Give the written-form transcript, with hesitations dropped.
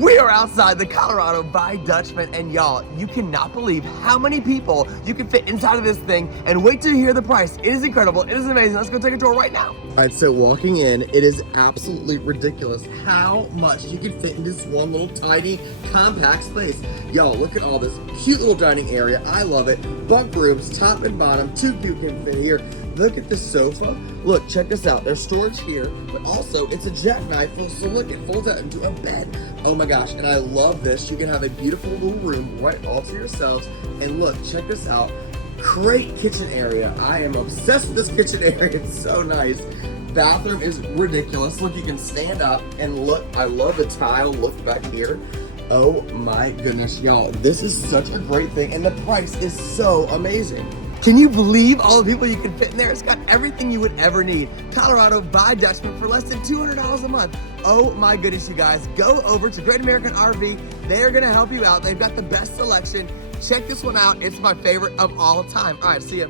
We are outside the Colorado by Dutchmen, and y'all, you cannot believe how many people you can fit inside of this thing, and wait till you hear the price. It is incredible. It is amazing. Let's go take a tour right now. All right, so walking in, it is absolutely ridiculous how much you can fit in this one little tiny compact space. Y'all, look at all this cute little dining area. I love it. Bunk rooms, top and bottom. Two people can fit here. Look at this sofa. Look, check this out. There's storage here, but also it's a jackknife. So look, it folds out into a bed. Oh my gosh, and I love this. You can have a beautiful little room right all to yourselves. And look, check this out. Great kitchen area. I am obsessed with this kitchen area. It's so nice. Bathroom is ridiculous. Look, you can stand up and look. I love the tile look back here. Oh my goodness, y'all. This is such a great thing, and the price is so amazing. Can you believe all the people you can fit in there? It's got everything you would ever need. Colorado by Dutchmen for less than $200 a month. Oh my goodness, you guys. Go over to Great American RV. They're gonna help you out. They've got the best selection. Check this one out. It's my favorite of all time. All right, see ya.